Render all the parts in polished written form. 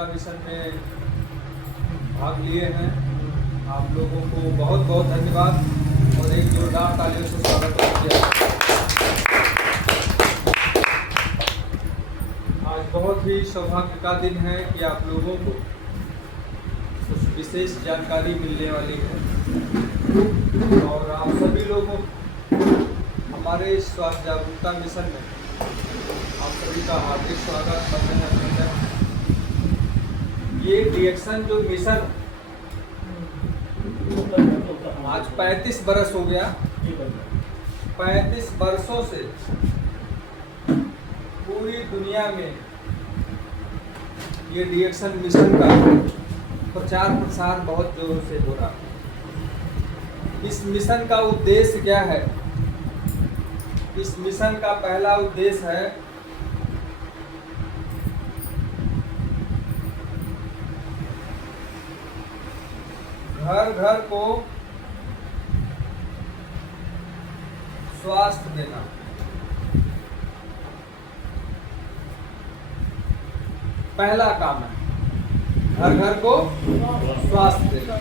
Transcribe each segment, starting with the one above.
जागरूकता मिशन में भाग लिए हैं। आप लोगों को बहुत बहुत धन्यवाद और एक जोरदार तालियों से स्वागत किया। आज बहुत ही सौभाग्य का दिन है कि आप लोगों को कुछ विशेष जानकारी मिलने वाली है और आप सभी लोगों हमारे स्वास्थ्य जागरूकता मिशन में आप सभी का हार्दिक स्वागत करते हैं। ये डिएक्शन जो मिशन आज 35 बरस हो गया। 35 बरसों से पूरी दुनिया में ये डिएक्शन मिशन का प्रचार प्रसार बहुत जोर से हो रहा है। इस मिशन का उद्देश्य क्या है? इस मिशन का पहला उद्देश्य है घर घर को स्वास्थ्य देना। पहला काम है घर घर को स्वास्थ्य देना।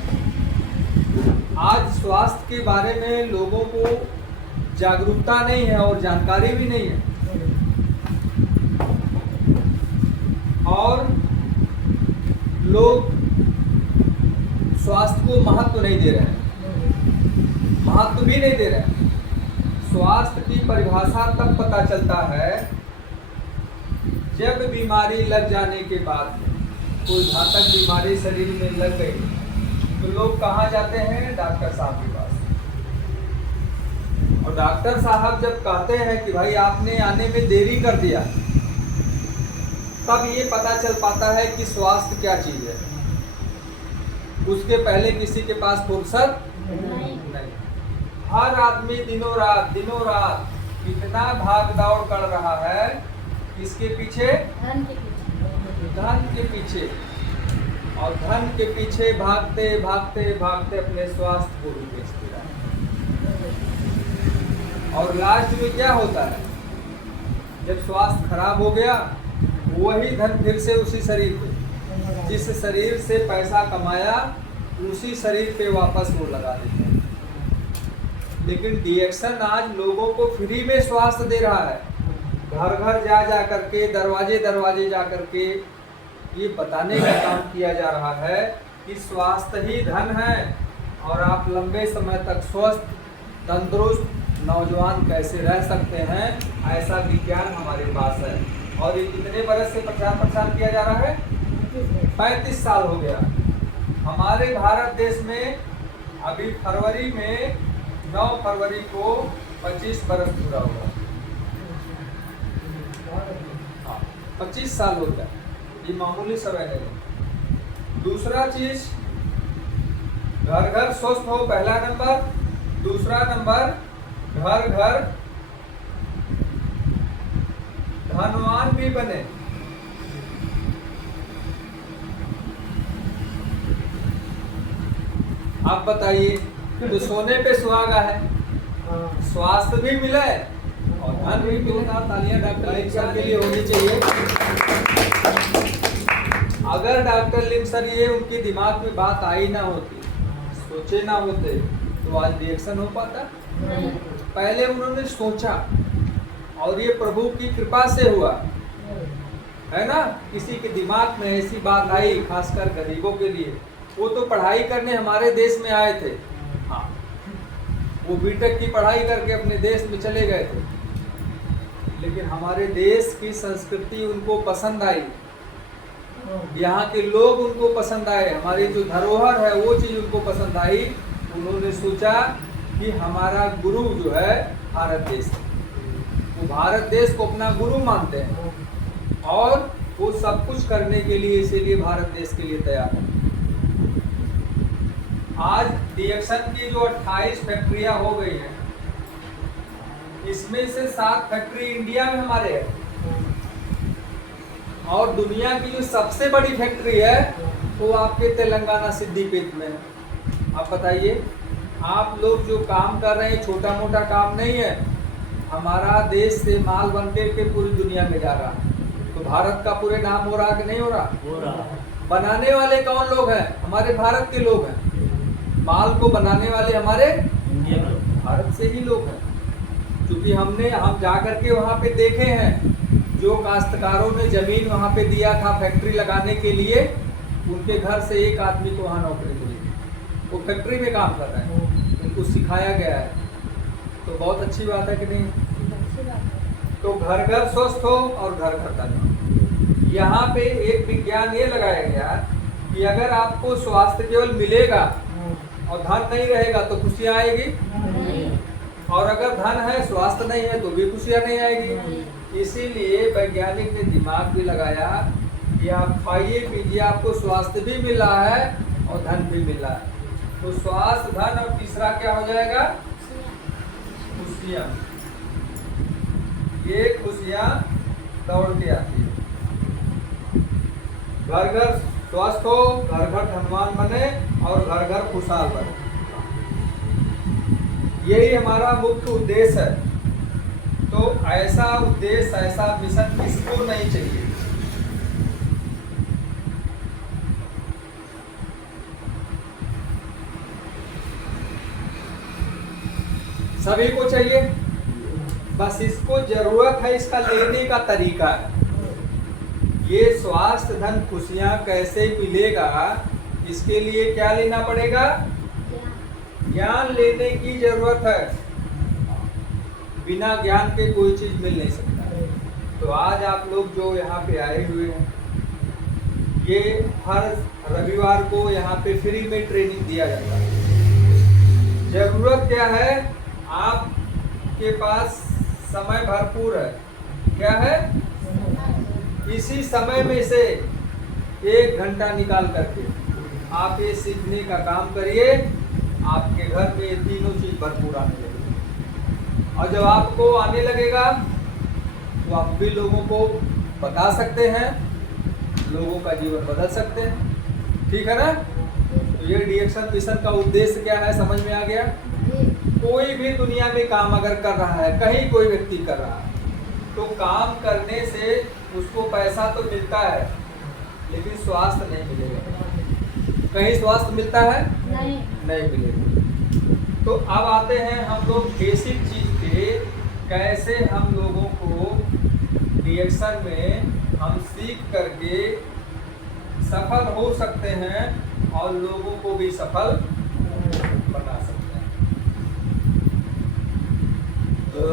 आज स्वास्थ्य के बारे में लोगों को जागरूकता नहीं है और जानकारी भी नहीं है और लोग स्वास्थ्य को महत्व नहीं दे रहे हैं, महत्व भी नहीं दे रहे हैं। स्वास्थ्य की परिभाषा तब पता चलता है जब बीमारी लग जाने के बाद, कोई घातक बीमारी शरीर में लग गई तो लोग कहाँ जाते हैं? डॉक्टर साहब के पास। और डॉक्टर साहब जब कहते हैं कि भाई आपने आने में देरी कर दिया, तब ये पता चल पाता है कि स्वास्थ्य क्या चीज है। उसके पहले किसी के पास फुर्सत नहीं। हर आदमी दिनों रात कितना भाग दौड़ कर रहा है, किसके पीछे? धन के पीछे। और धन के पीछे भागते भागते भागते अपने स्वास्थ्य को भी बेचते रहे। और लास्ट में क्या होता है? जब स्वास्थ्य खराब हो गया, वही धन फिर से उसी शरीर पे, जिस शरीर से पैसा कमाया उसी शरीर पे वापस वो लगा देते हैं। लेकिन डिएक्शन आज लोगों को फ्री में स्वास्थ्य दे रहा है। घर घर जा करके, दरवाजे जा करके ये बताने का काम किया जा रहा है कि स्वास्थ्य ही धन है और आप लंबे समय तक स्वस्थ, तंदुरुस्त नौजवान कैसे रह सकते हैं, ऐसा विज्ञान हमारे पास है। और ये कितने बरस से प्रचार किया जा रहा है? 35 साल हो गया। हमारे भारत देश में अभी फरवरी में 9 फरवरी को 25 बरस पूरा हुआ। 25 साल हो गया, ये मामूली समय नहीं। दूसरा चीज, घर घर स्वस्थ हो, पहला नंबर। दूसरा नंबर, घर घर धनवान भी बने। आप बताइए, तो सोने पे सुहागा है, स्वास्थ्य भी मिले और धन भी मिलेगा। तालियां डॉक्टर लिंग सर के लिए होनी चाहिए। अगर डॉक्टर लिंग सर ये उनके दिमाग में बात आई ना होती, सोचे ना होते, तो आज रिएक्शन हो पाता? पहले उन्होंने सोचा और ये प्रभु की कृपा से हुआ, है ना। किसी के दिमाग में ऐसी बात आई, खासकर गरीबों के लिए। वो तो पढ़ाई करने हमारे देश में आए थे, हाँ, वो बीटेक की पढ़ाई करके अपने देश में चले गए थे, लेकिन हमारे देश की संस्कृति उनको पसंद आई, यहाँ के लोग उनको पसंद आए, हमारी जो धरोहर है वो चीज़ उनको पसंद आई। उन्होंने सोचा कि हमारा गुरु जो है भारत देश है, वो भारत देश को अपना गुरु मानते हैं और वो सब कुछ करने के लिए, इसीलिए भारत देश के लिए तैयार है। आज डिएक्शन की जो 28 फैक्ट्रियां हो गई हैं, इसमें से 7 फैक्ट्री इंडिया में हमारे है और दुनिया की जो सबसे बड़ी फैक्ट्री है वो आपके तेलंगाना सिद्दीपेट में है। आप बताइए, आप लोग जो काम कर रहे हैं छोटा मोटा काम नहीं है। हमारा देश से माल बन के पूरी दुनिया में जा रहा है, तो भारत का पूरे नाम हो रहा कि नहीं हो रहा? हो रहा है। बनाने वाले कौन लोग हैं? हमारे भारत के लोग हैं। माल को बनाने वाले हमारे भारत से ही लोग हैं। क्योंकि हम जा करके वहाँ पे देखे हैं, जो काश्तकारों ने जमीन वहाँ पे दिया था फैक्ट्री लगाने के लिए, उनके घर से एक आदमी को वहाँ नौकरी मिली, वो फैक्ट्री में काम कर रहे हैं, उनको सिखाया गया है। तो बहुत अच्छी बात है कि नहीं? तो घर घर स्वस्थ हो और घर घर धन हो। यहाँ पे एक विज्ञान ये लगाया गया कि अगर आपको स्वास्थ्य केवल मिलेगा और धन नहीं रहेगा तो खुशियाँ आएगी, और अगर धन है स्वास्थ्य नहीं है तो भी खुशियाँ नहीं आएगी। इसीलिए वैज्ञानिक ने दिमाग भी लगाया कि आप खाइए पीजिए, आपको स्वास्थ्य भी मिल रहा है और धन भी मिल रहा है। तो स्वास्थ्य, धन और तीसरा क्या हो जाएगा? खुशियाँ। ये खुशियाँ दौड़ के आती है। घर घर स्वस्थ हो, घर घर धनवान बने और घर घर खुशहाल बने, यही हमारा मुख्य उद्देश्य है। तो ऐसा उद्देश्य, ऐसा मिशन किसको नहीं चाहिए? सभी को चाहिए। बस इसको जरूरत है, इसका लेने का तरीका है। ये स्वास्थ्य, धन, खुशियां कैसे मिलेगा, इसके लिए क्या लेना पड़ेगा? ज्ञान लेने की जरूरत है। बिना ज्ञान के कोई चीज मिल नहीं सकता। तो आज आप लोग जो यहाँ पे आए हुए हैं, ये हर रविवार को यहाँ पे फ्री में ट्रेनिंग दिया जाता है। जरूरत क्या है? आपके पास समय भरपूर है। क्या है? इसी समय में से 1 घंटा निकाल करके आप ये सीखने का काम करिए। आपके घर में ये तीनों चीज भरपूर आने लगेगी, और जब आपको आने लगेगा तो आप भी लोगों को बता सकते हैं, लोगों का जीवन बदल सकते हैं। ठीक है ना? तो ये डीएक्शन मिशन का उद्देश्य क्या है, समझ में आ गया? कोई भी दुनिया में काम अगर कर रहा है, कहीं कोई व्यक्ति कर रहा है, तो काम करने से उसको पैसा तो मिलता है, लेकिन स्वास्थ्य नहीं मिलेगा। कहीं स्वास्थ्य मिलता है? नहीं मिलेगा। तो अब आते हैं हम लोग बेसिक चीज पे, कैसे हम लोगों को डीएक्शन में हम सीख करके सफल हो सकते हैं और लोगों को भी सफल बना सकते हैं। तो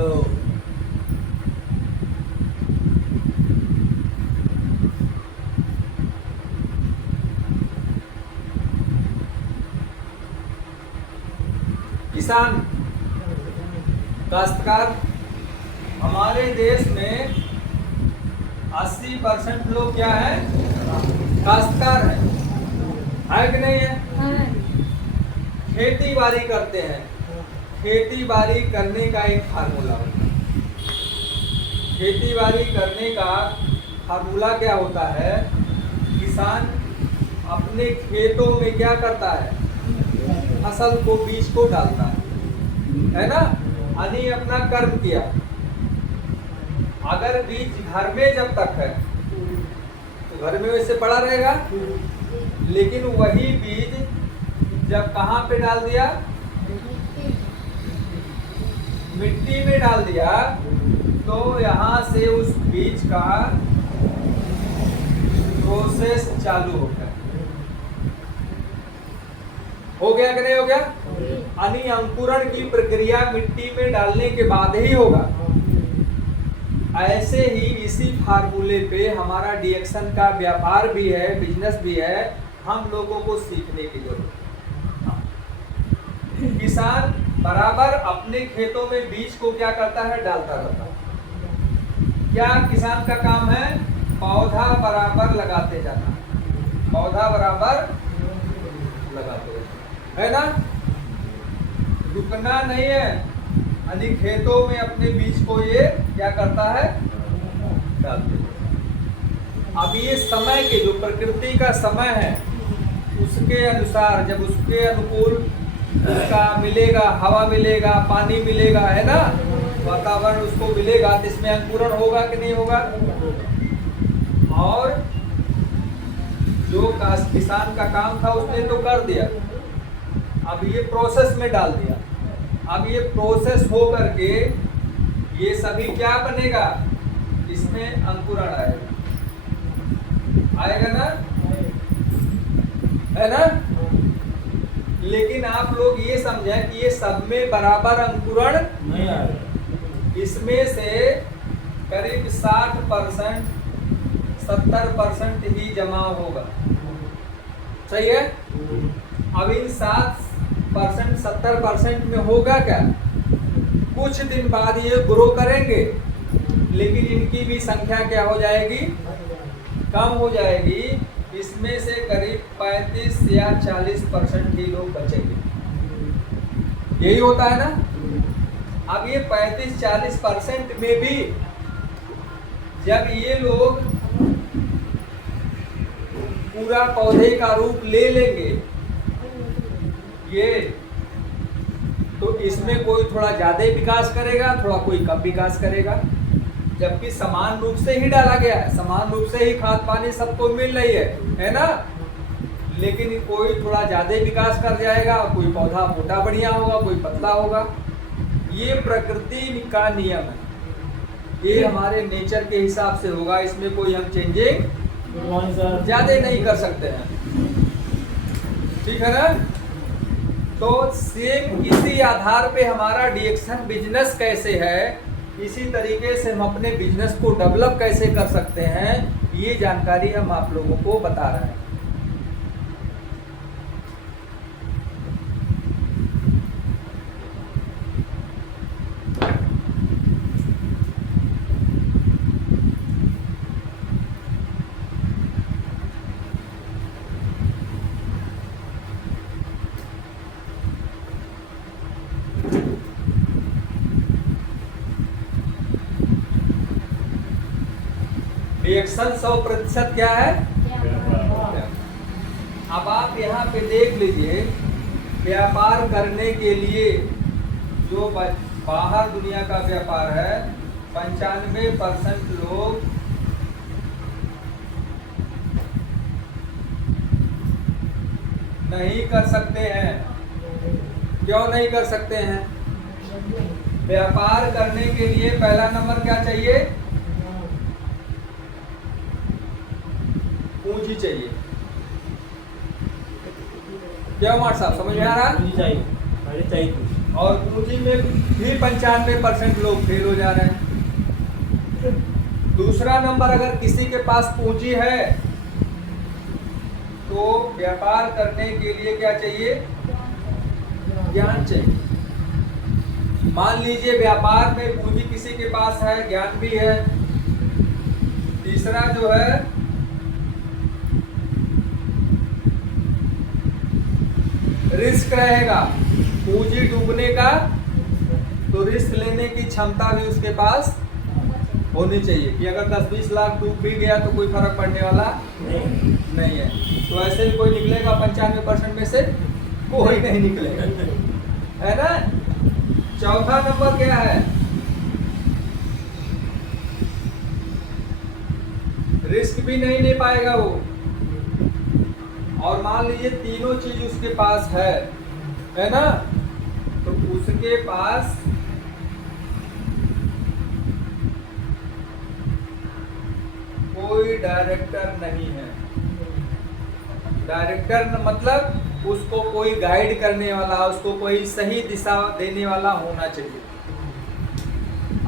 किसान, काश्तकार, हमारे देश में 80% लोग क्या है? काश्तकार है कि नहीं है? खेती बाड़ी करते हैं। खेती बाड़ी करने का एक फार्मूला होता है। खेती बाड़ी करने का फार्मूला क्या होता है? किसान अपने खेतों में क्या करता है? फसल को, बीज को डालता है ना? यानी अपना कर्म किया। अगर बीज घर में जब तक है तो घर में वैसे पड़ा रहेगा, लेकिन वही बीज जब कहाँ पे डाल दिया? मिट्टी में डाल दिया, तो यहाँ से उस बीज का प्रोसेस चालू हो गया। हो गया कि नहीं हो गया? यानी अंकुरण की प्रक्रिया मिट्टी में डालने के बाद ही होगा। ऐसे ही इसी फार्मूले पे हमारा डीएक्शन का व्यापार भी है, बिजनेस भी है। हम लोगों को सीखने की जरूरत है। किसान बराबर अपने खेतों में बीज को क्या करता है? डालता रहता है। क्या किसान का काम है? पौधा बराबर लगाते जाना, पौधा बराबर लगाते रहना, है ना? रुकना नहीं है। यानी खेतों में अपने बीज को ये क्या करता है? डालते। अब ये समय के, जो प्रकृति का समय है, उसके अनुसार, जब उसके अनुकूल उसका मिलेगा, हवा मिलेगा, पानी मिलेगा, है ना, वातावरण उसको मिलेगा, तो इसमें अंकुरण होगा कि नहीं होगा? और जो किसान का काम था उसने तो कर दिया, अब ये प्रोसेस में डाल दिया। अब ये प्रोसेस हो करके ये सभी क्या बनेगा, इसमें अंकुरण आएगा, आएगा ना, है ना। लेकिन आप लोग ये समझें कि ये सब में बराबर अंकुरण नहीं आएगा। इसमें से करीब 60% 70% ही जमा होगा, सही है। अब इन 60% 70% में होगा क्या, कुछ दिन बाद ये ग्रो करेंगे, लेकिन इनकी भी संख्या क्या हो जाएगी, कम हो जाएगी। इसमें से करीब 35 या 40% ही लोग बचेंगे, यही होता है ना। अब ये 35-40% में भी जब ये लोग पूरा पौधे का रूप ले लेंगे ये, तो इसमें कोई थोड़ा ज्यादा विकास करेगा, थोड़ा कोई कम विकास करेगा, जबकि समान रूप से ही डाला गया है, समान रूप से ही खाद पानी सबको मिल रही है ना। लेकिन कोई थोड़ा ज्यादा विकास कर जाएगा, कोई पौधा मोटा बढ़िया होगा, कोई पतला होगा। ये प्रकृति का नियम है, ये हमारे नेचर के हिसाब से होगा, इसमें कोई हम चेंजिंग ज्यादा नहीं कर सकते हैं, ठीक है ना। तो सेम इसी आधार पे हमारा डिएक्शन बिजनेस कैसे है, इसी तरीके से हम अपने बिजनेस को डेवलप कैसे कर सकते हैं, ये जानकारी हम आप लोगों को बता रहे हैं। रिएक्शन 100% क्या है, अब आप यहाँ पे देख लीजिए, व्यापार करने के लिए जो बाहर दुनिया का व्यापार है, 95% लोग नहीं कर सकते हैं। क्यों नहीं कर सकते हैं? व्यापार करने के लिए पहला नंबर क्या चाहिए, पूंजी चाहिए। क्या उमर साहब समझ में आ रहा है? चाहिए। और पूंजी में भी 95% लोग फेल हो जा रहे हैं। दूसरा नंबर, अगर किसी के पास पूंजी है तो व्यापार करने के लिए क्या चाहिए, ज्ञान चाहिए। मान लीजिए व्यापार में पूंजी किसी के पास है, ज्ञान भी है। तीसरा जो है रिस्क रहेगा, पूंजी डूबने का, तो रिस्क लेने की क्षमता भी उसके पास होनी चाहिए कि अगर 10-20 लाख डूब भी गया तो कोई फर्क पड़ने वाला नहीं है। तो ऐसे भी कोई निकलेगा 95% में से कोई नहीं निकलेगा, है ना। चौथा नंबर क्या है, रिस्क भी नहीं ले पाएगा वो। और मान लीजिए तीनों चीज उसके पास है ना, तो उसके पास कोई डायरेक्टर नहीं है। डायरेक्टर मतलब उसको कोई गाइड करने वाला, उसको कोई सही दिशा देने वाला होना चाहिए।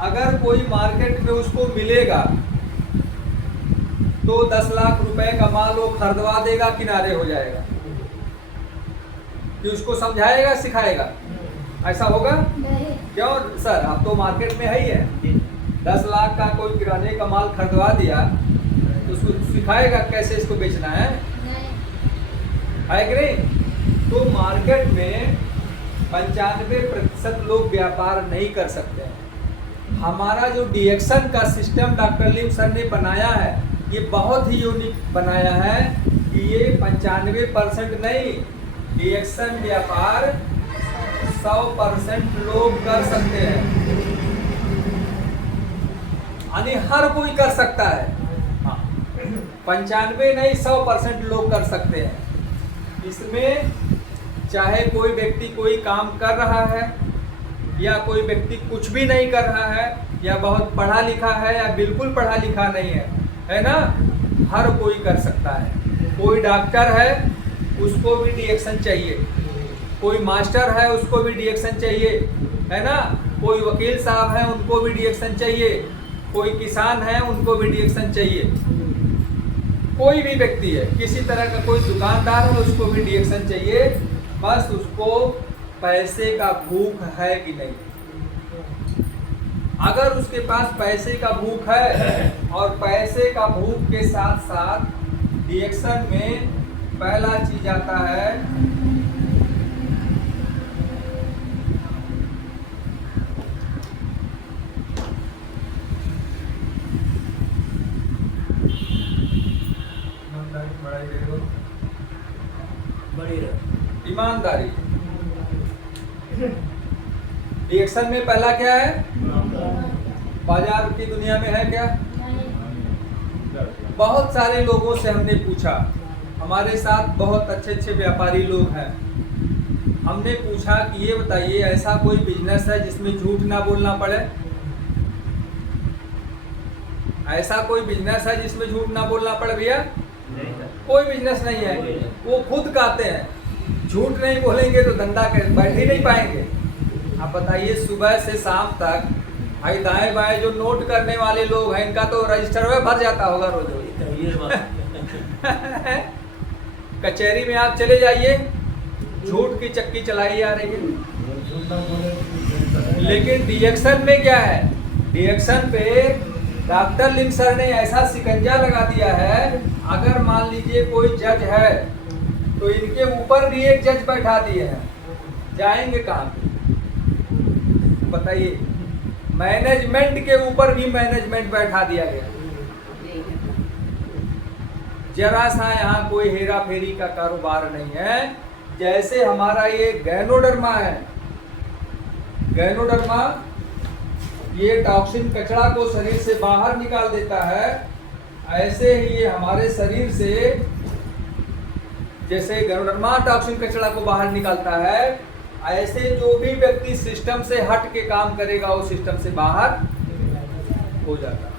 अगर कोई मार्केट में उसको मिलेगा तो 10 लाख रुपए का माल वो खरीदवा देगा, किनारे हो जाएगा, कि उसको समझाएगा सिखाएगा, ऐसा होगा? क्यों सर, आप तो मार्केट में है ही है। 10 लाख का कोई किराने का माल खरीदवा दिया तो उसको सिखाएगा कैसे इसको बेचना है कि नहीं? तो मार्केट में 95% लोग व्यापार नहीं कर सकते हैं। हमारा जो डिएक्शन का सिस्टम डॉक्टर लिम सर ने बनाया है, ये बहुत ही यूनिक बनाया है कि ये 95% नहीं, डिएक्शन व्यापार 100% लोग कर सकते हैं, यानी हर कोई कर सकता है। हाँ, 95 नहीं 100% लोग कर सकते हैं। इसमें चाहे कोई व्यक्ति कोई काम कर रहा है या कोई व्यक्ति कुछ भी नहीं कर रहा है, या बहुत पढ़ा लिखा है या बिल्कुल पढ़ा लिखा नहीं है ना, हर कोई कर सकता है। कोई डॉक्टर है उसको भी डिएक्शन चाहिए, कोई मास्टर है उसको भी डिएक्शन चाहिए, है ना, कोई वकील साहब है उनको भी डिएक्शन चाहिए, कोई किसान है उनको भी डिएक्शन चाहिए, कोई भी व्यक्ति है, किसी तरह का कोई दुकानदार है उसको भी डिएक्शन चाहिए। बस उसको पैसे का भूख है कि नहीं। अगर उसके पास पैसे का भूख है और पैसे का भूख के साथ साथ डिएक्शन में पहला चीज आता है ईमानदारी। डिएक्शन में पहला क्या है? बाजार की दुनिया में है क्या? बहुत सारे लोगों से हमने पूछा, हमारे साथ बहुत अच्छे अच्छे व्यापारी लोग हैं, हमने पूछा कि ये बताइए ऐसा कोई बिजनेस है जिसमें झूठ ना बोलना पड़े? ऐसा कोई बिजनेस है जिसमें झूठ ना बोलना पड़े भैया? कोई बिजनेस नहीं है। वो खुद कहते हैं झूठ नहीं बोलेंगे तो धंधा बैठ ही नहीं पाएंगे। आप बताइए सुबह से शाम तक भाई दाएं बाएं जो नोट करने वाले लोग हैं इनका तो रजिस्टर में भर जाता होगा रोज। कचहरी में आप चले जाइए, झूठ की चक्की चलाई जा रही है। लेकिन डिएक्शन में क्या है? डिएक्शन पे डॉक्टर लिम सर ने ऐसा शिकंजा लगा दिया है, अगर मान लीजिए कोई जज है तो इनके ऊपर भी एक जज बैठा दिए हैं, जाएंगे कहाँ पे बताइए? मैनेजमेंट के ऊपर भी मैनेजमेंट बैठा दिया गया। जरा सा यहाँ कोई हेरा फेरी का कारोबार नहीं है। जैसे हमारा ये गैनोडर्मा है, गैनोडर्मा ये टॉक्सिन कचरा को शरीर से बाहर निकाल देता है, ऐसे ही ये हमारे शरीर से जैसे गैनोडर्मा टॉक्सिन कचरा को बाहर निकालता है, ऐसे जो भी व्यक्ति सिस्टम से हट के काम करेगा वो सिस्टम से बाहर हो जाता है।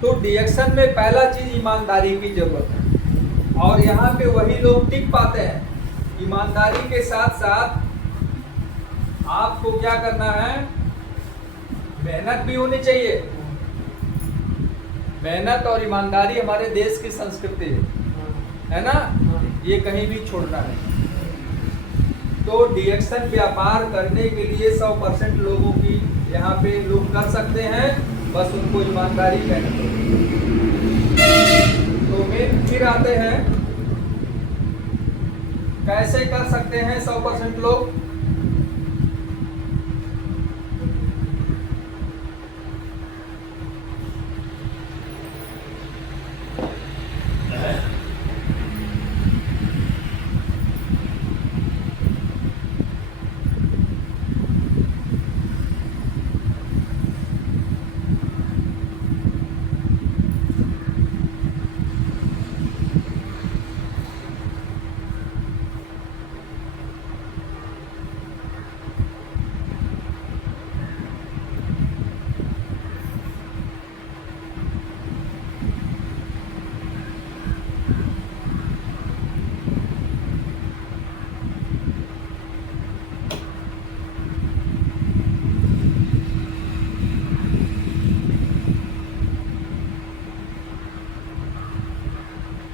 तो डिएक्शन में पहला चीज ईमानदारी की जरूरत है, और यहाँ पे वही लोग टिक पाते हैं। ईमानदारी के साथ साथ आपको क्या करना है? मेहनत भी होनी चाहिए। मेहनत और ईमानदारी हमारे देश की संस्कृति है ना, ये कहीं भी छोड़ना नहीं। तो डिएक्शन व्यापार करने के लिए 100% लोगों की यहाँ पे लोग कर सकते हैं, बस उनको ईमानदारी कहना चाहिए। तो मेन फिर आते हैं कैसे कर सकते हैं 100% लोग?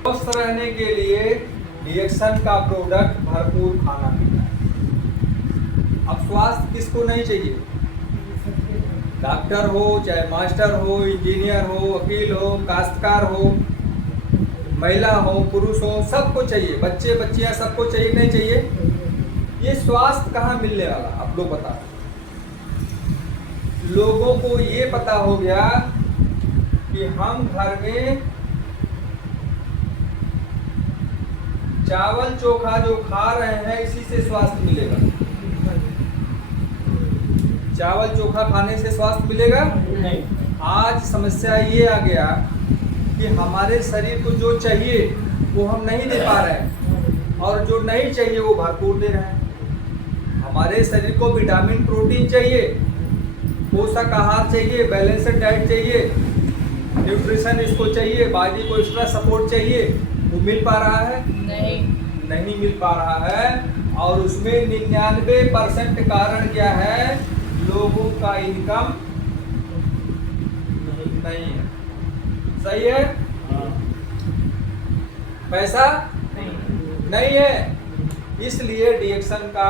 स्वस्थ रहने के लिए डिएक्शन का प्रोडक्ट भरपूर खाना पीना है। अब स्वास्थ्य किसको नहीं चाहिए? डॉक्टर हो, चाहे मास्टर हो, इंजीनियर हो, वकील हो, काश्तकार हो, महिला हो, पुरुष हो, सबको चाहिए। बच्चे बच्चियां सबको चाहिए नहीं चाहिए? ये स्वास्थ्य कहाँ मिलने वाला आप लोग बता। लोगों को ये पता हो गया कि हम घर में चावल चोखा जो खा रहे हैं इसी से स्वास्थ्य मिलेगा। चावल चोखा खाने से स्वास्थ्य मिलेगा नहीं। आज समस्या ये आ गया कि हमारे शरीर को जो चाहिए वो हम नहीं दे पा रहे हैं, और जो नहीं चाहिए वो भरपूर दे रहे हैं। हमारे शरीर को विटामिन प्रोटीन चाहिए, पोषक आहार चाहिए, बैलेंस्ड डाइट चाहिए, न्यूट्रिशन इसको चाहिए, बॉडी को एक्स्ट्रा सपोर्ट चाहिए, वो मिल पा रहा है? नहीं मिल पा रहा है। और उसमें 99% कारण क्या है? लोगों का इनकम नहीं है। सही है? पैसा नहीं है। इसलिए डीएक्शन का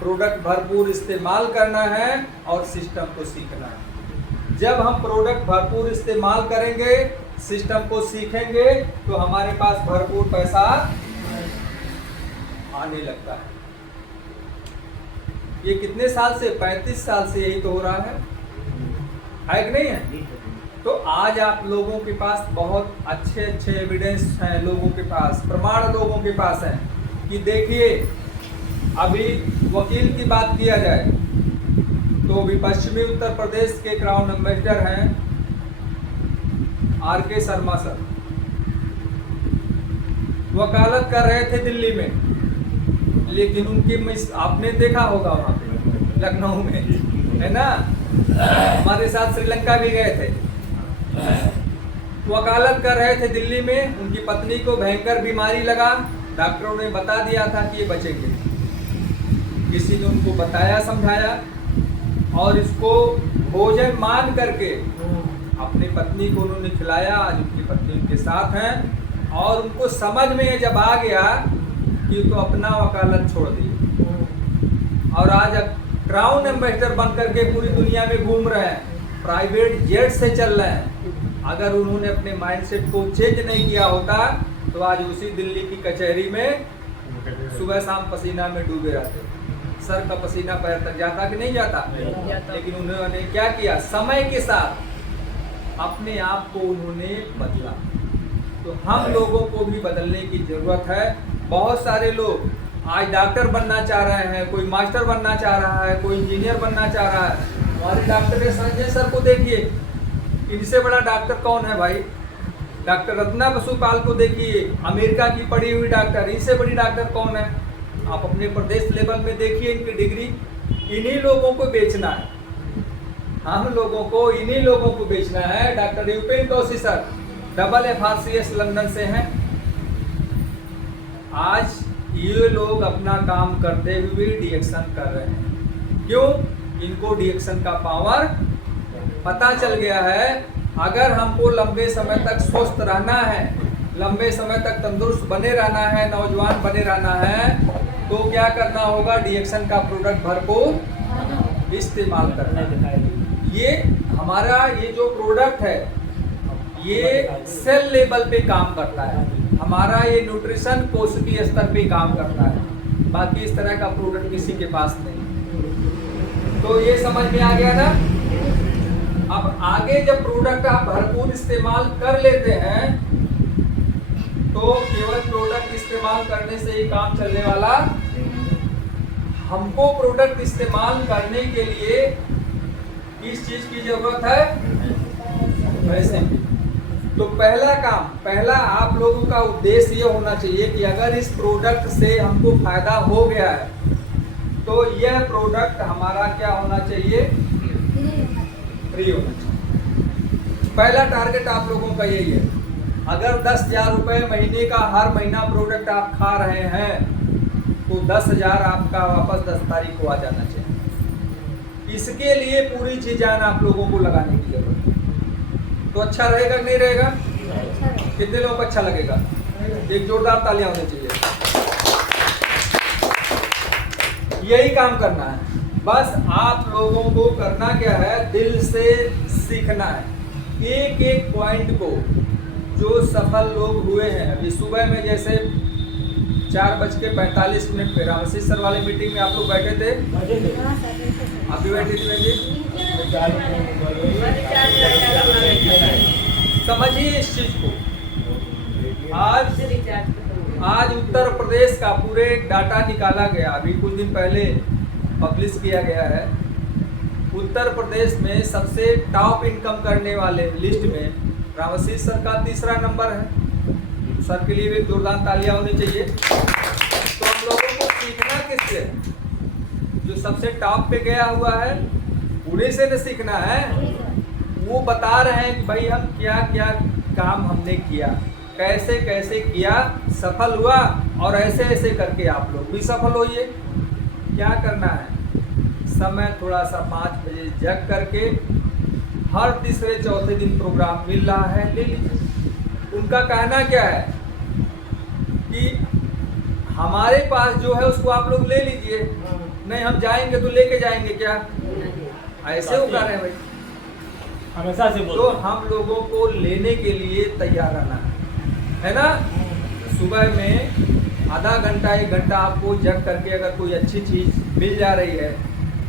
प्रोडक्ट भरपूर इस्तेमाल करना है और सिस्टम को सीखना है। जब हम प्रोडक्ट भरपूर इस्तेमाल करेंगे, सिस्टम को सीखेंगे, तो हमारे पास भरपूर पैसा आने लगता है। ये कितने साल से? 35 साल से यही तो हो रहा है कि नहीं है? तो आज आप लोगों के पास बहुत अच्छे अच्छे एविडेंस हैं, लोगों के पास प्रमाण लोगों के पास हैं कि देखिए, अभी वकील की बात किया जाए तो अभी पश्चिमी उत्तर प्रदेश के क्राउन एम्बेसडर हैं आर.के. शर्मा सर। वकालत कर रहे थे दिल्ली में, लेकिन उनकी आपने देखा होगा वहां पे लखनऊ में, है ना? हमारे साथ श्रीलंका भी गए थे। वकालत कर रहे थे दिल्ली में, उनकी पत्नी को भयंकर बीमारी लगा। डॉक्टरों ने बता दिया था कि ये बचेंगे। किसी ने उनको बताया, समझाया, और इसको भोजन मान करके अपनी पत्नी को उन्होंने खिलाया। आज उनकी पत्नी उनके साथ हैं, और उनको समझ में जब आ गया कि तो अपना वकालत छोड़ दी, और आज क्राउन एम्बेसडर बन करके पूरी दुनिया में घूम रहे हैं, प्राइवेट जेट से चल रहे हैं। अगर उन्होंने अपने माइंडसेट को चेंज नहीं किया होता तो आज उसी दिल्ली की कचहरी में सुबह शाम पसीना में डूबे रहते। सर का पसीना पैर तक जाता कि नहीं जाता? लेकिन उन्होंने क्या किया? समय के साथ अपने आप को उन्होंने बदला। तो हम लोगों को भी बदलने की जरूरत है। बहुत सारे लोग आज डॉक्टर बनना चाह रहे हैं, कोई मास्टर बनना चाह रहा है, कोई इंजीनियर बनना चाह रहा है। हमारे डॉक्टर संजय सर को देखिए, इनसे बड़ा डॉक्टर कौन है भाई? डॉक्टर रत्ना बसुपाल को देखिए, अमेरिका की पढ़ी हुई डॉक्टर, इनसे बड़ी डॉक्टर कौन है? आप अपने प्रदेश लेवल में देखिए इनकी डिग्री। इन्हीं लोगों को बेचना है, हम लोगों को इन्हीं लोगों को बेचना है। Doctor Upen Kaushi sir double FRCS London से हैं। आज ये लोग अपना काम करते हुए डीएक्शन कर रहे हैं। क्यों? इनको डीएक्शन का पावर पता चल गया है। अगर हमको लंबे समय तक स्वस्थ रहना है, लंबे समय तक तंदुरुस्त बने रहना है, नौजवान बने रहना है, तो क्या करना होगा? डीएक्शन का प्रोडक्ट भरपूर इस्तेमाल करना है। ये हमारा ये जो प्रोडक्ट है ये सेल लेवल पे काम करता है। हमारा ये न्यूट्रिशन कोशिकीय स्तर पे काम करता है, बाकी इस तरह का प्रोडक्ट किसी के पास नहीं। तो ये समझ में आ गया ना? अब आगे जब प्रोडक्ट आप भरपूर इस्तेमाल कर लेते हैं तो केवल प्रोडक्ट इस्तेमाल करने से ही काम चलने वाला। हमको प्रोडक्ट इस्तेमाल करने के लिए किस चीज की जरूरत है? पैसे की। तो पहला काम, पहला आप लोगों का उद्देश्य ये होना चाहिए कि अगर इस प्रोडक्ट से हमको फायदा हो गया है तो यह प्रोडक्ट हमारा क्या होना चाहिए? फ्री होना चाहिए। पहला टारगेट आप लोगों का यही है। अगर 10,000 रुपये महीने का हर महीना प्रोडक्ट आप खा रहे हैं तो 10,000 आपका वापस 10 तारीख को आ जाना चाहिए। इसके लिए पूरी जी जान आप लोगों को लगाने की जरूरत है। तो अच्छा रहेगा कि नहीं रहेगा? कितने लोगों को अच्छा लगेगा? एक जोरदार तालियां होनी चाहिए। यही काम करना है। बस आप लोगों को करना क्या है? दिल से सीखना है एक एक पॉइंट को। जो सफल लोग हुए हैं, अभी सुबह में जैसे 4:45 पे रामसी सर वाले मीटिंग में आप लोग बैठे थे, आप भी बैठे थे जी। समझिए इस चीज को। आज उत्तर प्रदेश का पूरे डाटा निकाला गया, अभी कुछ दिन पहले पब्लिश किया गया है। उत्तर प्रदेश में सबसे टॉप इनकम करने वाले लिस्ट में रामशीष सर का तीसरा नंबर है। सर के लिए भी जोरदार तालियां होनी चाहिए। तो हम लोगों को सीखना किससे? जो सबसे टॉप पे गया हुआ है उन्हीं से न सीखना है। वो बता रहे हैं कि भाई हम क्या क्या काम हमने किया, कैसे कैसे किया, सफल हुआ, और ऐसे ऐसे करके आप लोग भी सफल होइए। क्या करना है? समय थोड़ा सा 5 बजे जग करके हर तीसरे चौथे दिन प्रोग्राम मिल रहा है, ले लीजिए। उनका कहना क्या है कि हमारे पास जो है उसको आप लोग ले लीजिए, नहीं हम जाएंगे तो लेके जाएंगे क्या? ऐसे वो कर रहे हैं भाई, हमेशा से तो हम लोगों को लेने के लिए तैयार रहना है ना। सुबह में आधा घंटा 1 घंटा आपको जग करके अगर कोई अच्छी चीज़ मिल जा रही है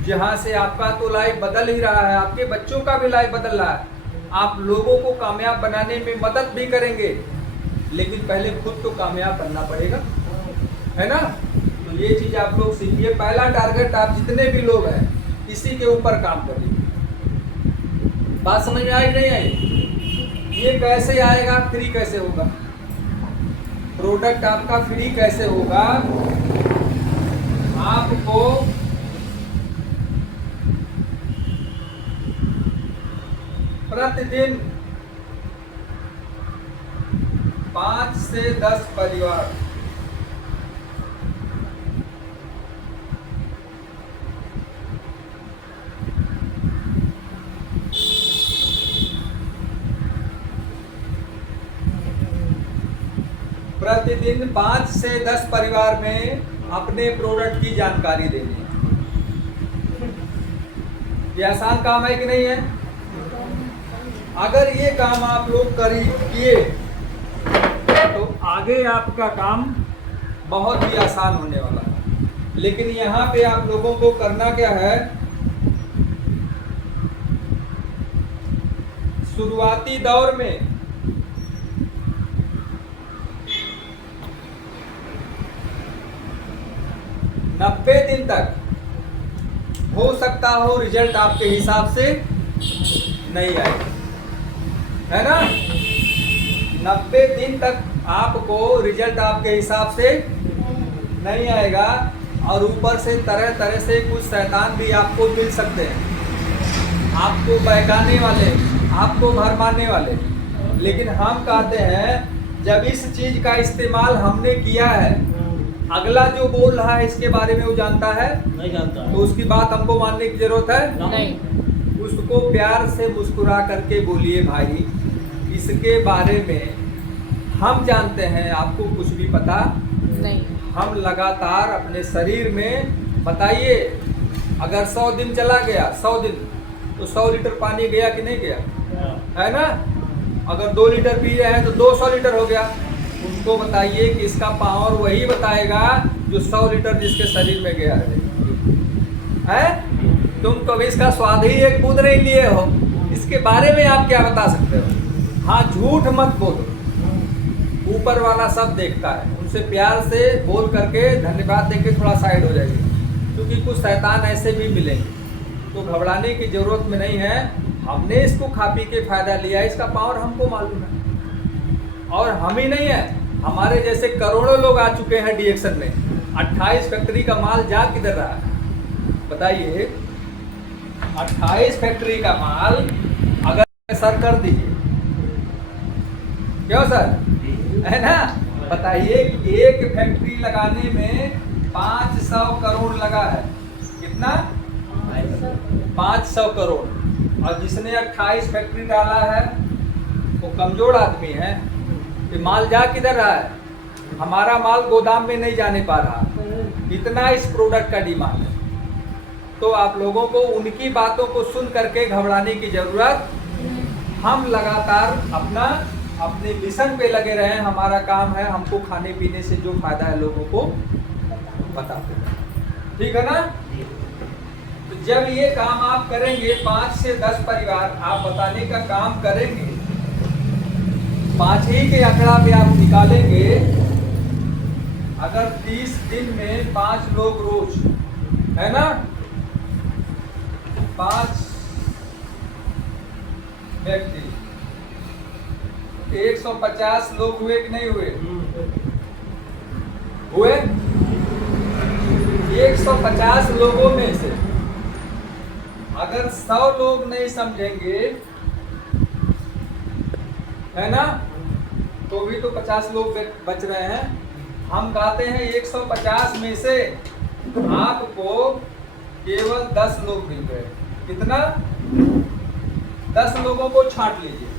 जहाँ से आपका तो लाइफ बदल ही रहा है, आपके बच्चों का भी लाइफ बदल रहा है, आप लोगों को कामयाब बनाने में मदद भी करेंगे, लेकिन पहले खुद तो कामयाब बनना पड़ेगा, है ना। तो ये चीज़ आप लोग सीखिए। पहला टारगेट आप जितने भी लोग हैं इसी के ऊपर काम करिए। बात समझ में आई नहीं आई? ये कैसे आएगा? फ्री कैसे होगा? प्रोडक्ट आपका फ्री कैसे होगा? आपको प्रतिदिन 5 से 10 परिवार प्रतिदिन 5 से 10 परिवार में अपने प्रोडक्ट की जानकारी देनी है। ये आसान काम है कि नहीं है? अगर ये काम आप लोग किए तो आगे आपका काम बहुत ही आसान होने वाला है। लेकिन यहाँ पे आप लोगों को करना क्या है? शुरुआती दौर में 90 दिन तक हो सकता हो रिजल्ट आपके हिसाब से नहीं आए, है ना। 90 दिन तक आपको रिजल्ट आपके हिसाब से नहीं आएगा, और ऊपर से तरह तरह से कुछ शैतान भी आपको मिल सकते हैं, आपको बहकाने वाले, आपको भरमाने वाले। लेकिन हम कहते हैं जब इस चीज का इस्तेमाल हमने किया है, अगला जो बोल रहा है इसके बारे में वो जानता है? नहीं जानता, तो उसकी बात हमको मानने की जरूरत है? नहीं। उसको प्यार से मुस्कुरा करके बोलिए, भाई इसके बारे में हम जानते हैं, आपको कुछ भी पता नहीं। हम लगातार अपने शरीर में, बताइए अगर 100 दिन चला गया, 100 दिन तो 100 लीटर पानी गया कि नहीं गया, है ना। अगर 2 लीटर पी रहे हैं तो 200 लीटर हो गया। उनको बताइए कि इसका पावर वही बताएगा जो 100 लीटर जिसके शरीर में गया है। तुम कभी इसका स्वाद ही एक बूंद नहीं लिए हो, इसके बारे में आप क्या बता सकते हो? हाँ, झूठ मत बोलो, ऊपर वाला सब देखता है। उनसे प्यार से बोल करके धन्यवाद देके थोड़ा साइड हो जाइए, क्योंकि कुछ शैतान ऐसे भी मिलेंगे। तो घबराने की जरूरत में नहीं है। हमने इसको खा पी के फायदा लिया, इसका पावर हमको मालूम है। और हम ही नहीं है, हमारे जैसे करोड़ों लोग आ चुके हैं डीएक्शन में। 28 फैक्ट्री का माल जा किधर रहा है बताइए? 28 फैक्ट्री का माल अगर सर कर दीजिए, क्यों सर, है ना। बताइए एक फैक्ट्री लगाने में 500 करोड़ लगा है। कितना? 500 करोड़। और जिसने 28 फैक्ट्री डाला है वो कमजोर आदमी है। कि माल जा किधर रहा है? हमारा माल गोदाम में नहीं जाने पा रहा, इतना इस प्रोडक्ट का डिमांड है। तो आप लोगों को उनकी बातों को सुन करके घबराने की जरूरत, हम लगातार अपने मिशन पे लगे रहे। हमारा काम है हमको खाने पीने से जो फायदा है लोगों को बताते हैं, ठीक है ना। तो जब ये काम आप करेंगे, 5 से 10 परिवार आप बताने का काम करेंगे, 5 ही के आंकड़ा पे आप निकालेंगे। अगर 30 दिन में 5 लोग रोज, है ना, 5 व्यक्ति 150 लोग हुए कि नहीं हुए? हुए? 150 लोगों में से अगर 100 लोग नहीं समझेंगे, है ना, तो भी तो 50 लोग बच रहे हैं। हम कहते हैं 150 में से आपको केवल 10 लोग मिल गए। कितना? 10 लोगों को छांट लीजिए।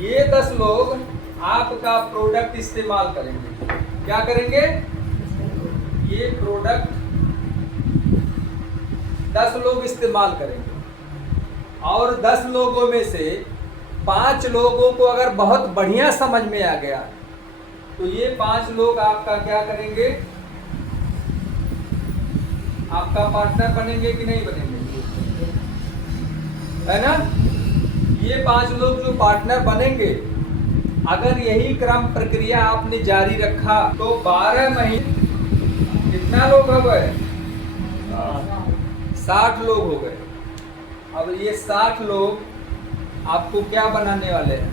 ये 10 लोग आपका प्रोडक्ट इस्तेमाल करेंगे। क्या करेंगे? ये प्रोडक्ट 10 लोग इस्तेमाल करेंगे और 10 लोगों में से 5 लोगों को अगर बहुत बढ़िया समझ में आ गया तो ये 5 लोग आपका क्या करेंगे? आपका पार्टनर बनेंगे कि नहीं बनेंगे? है ना? ये 5 लोग जो पार्टनर बनेंगे, अगर यही क्रम प्रक्रिया आपने जारी रखा तो 12 महीने कितना लोग हो गए? 60 लोग हो गए। अब ये 60 लोग आपको क्या बनाने वाले हैं?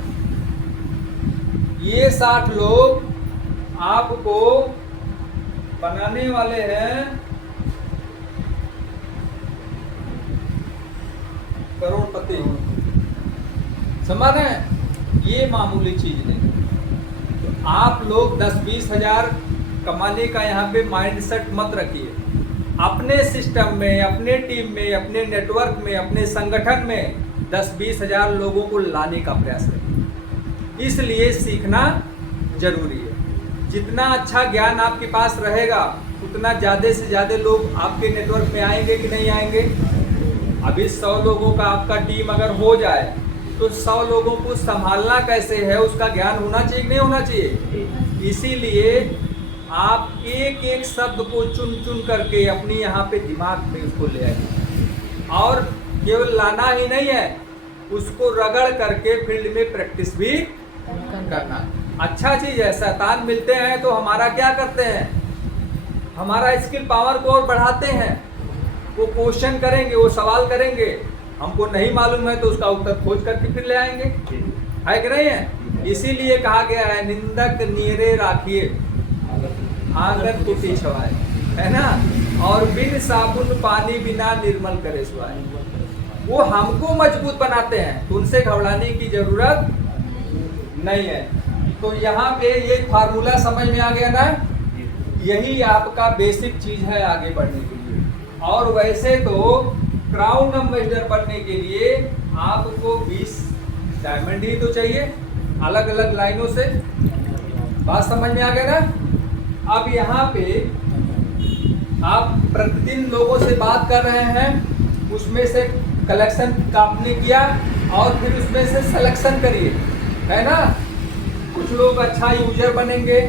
ये 60 लोग आपको बनाने वाले हैं करोड़पति। समझ रहे हैं? ये मामूली चीज नहीं। तो आप लोग 10-20 हजार कमाने का यहाँ पे माइंडसेट मत रखिए। अपने सिस्टम में, अपने टीम में, अपने नेटवर्क में, अपने संगठन में 10-20 हजार लोगों को लाने का प्रयास करिए। इसलिए सीखना जरूरी है। जितना अच्छा ज्ञान आपके पास रहेगा उतना ज़्यादा से ज़्यादा लोग आपके नेटवर्क में आएंगे कि नहीं आएंगे? अभी 100 लोगों का आपका टीम अगर हो जाए तो 100 लोगों को संभालना कैसे है उसका ज्ञान होना चाहिए कि नहीं होना चाहिए? इसीलिए आप एक एक शब्द को चुन चुन करके अपनी यहाँ पे दिमाग में उसको ले आइए और केवल लाना ही नहीं है, उसको रगड़ करके फील्ड में प्रैक्टिस भी करना। अच्छा चीज है। शैतान मिलते हैं तो हमारा क्या करते हैं? हमारा स्किल पावर को और बढ़ाते हैं। वो क्वेश्चन करेंगे, वो सवाल करेंगे, हमको नहीं मालूम है तो उसका उत्तर खोज करके फिर ले आएंगे। है कि नहीं है? इसीलिए कहा गया है निंदक नीरे राखिए आंगन कुटी छवाए, है ना, और बिन साबुन पानी बिना निर्मल करे सुआए। वो हमको मजबूत बनाते हैं तो उनसे घबराने की जरूरत नहीं है। तो यहाँ पे ये फार्मूला समझ में आ गया ना? यही आपका बेसिक चीज है आगे बढ़ने के लिए। और वैसे तो क्राउन एम्बेसडर बनने के लिए आपको 20 डायमंड ही तो चाहिए, अलग अलग लाइनों से। बात समझ में आ गया ना? अब यहाँ पे आप प्रतिदिन लोगों से बात कर रहे हैं, उसमें से कलेक्शन आपने किया और फिर उसमें से सिलेक्शन करिए, है ना। कुछ लोग अच्छा यूजर बनेंगे,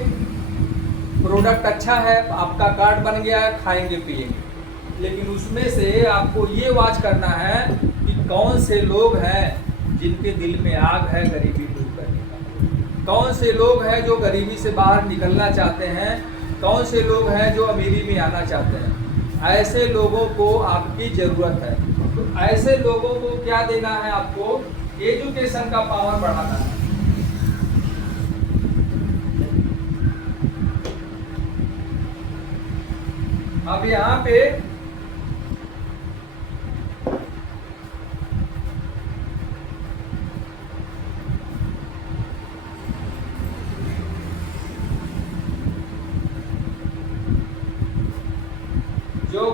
प्रोडक्ट अच्छा है, आपका कार्ड बन गया है, खाएंगे पिएंगे, लेकिन उसमें से आपको ये वॉच करना है कि कौन से लोग हैं जिनके दिल में आग है गरीबी दूर करने का, कौन से लोग हैं जो गरीबी से बाहर निकलना चाहते हैं, कौन से लोग हैं जो अमीरी में आना चाहते हैं। ऐसे लोगों को आपकी ज़रूरत है। तो ऐसे लोगों को क्या देना है? आपको एजुकेशन का पावर बढ़ाना है। अब यहाँ पे जो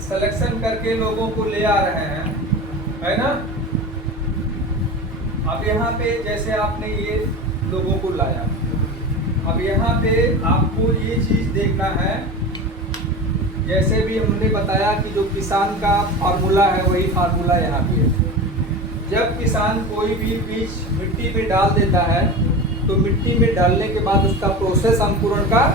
सिलेक्शन करके लोगों को ले आ रहे हैं, है ना। अब यहाँ पे जैसे आपने ये लोगों को लाया, अब यहाँ पे आपको ये चीज देखना है, जैसे भी हमने बताया कि जो किसान का फार्मूला है वही फार्मूला यहाँ पे है। जब किसान कोई भी बीज मिट्टी में डाल देता है तो मिट्टी में डालने के बाद उसका प्रोसेस अंकुरण का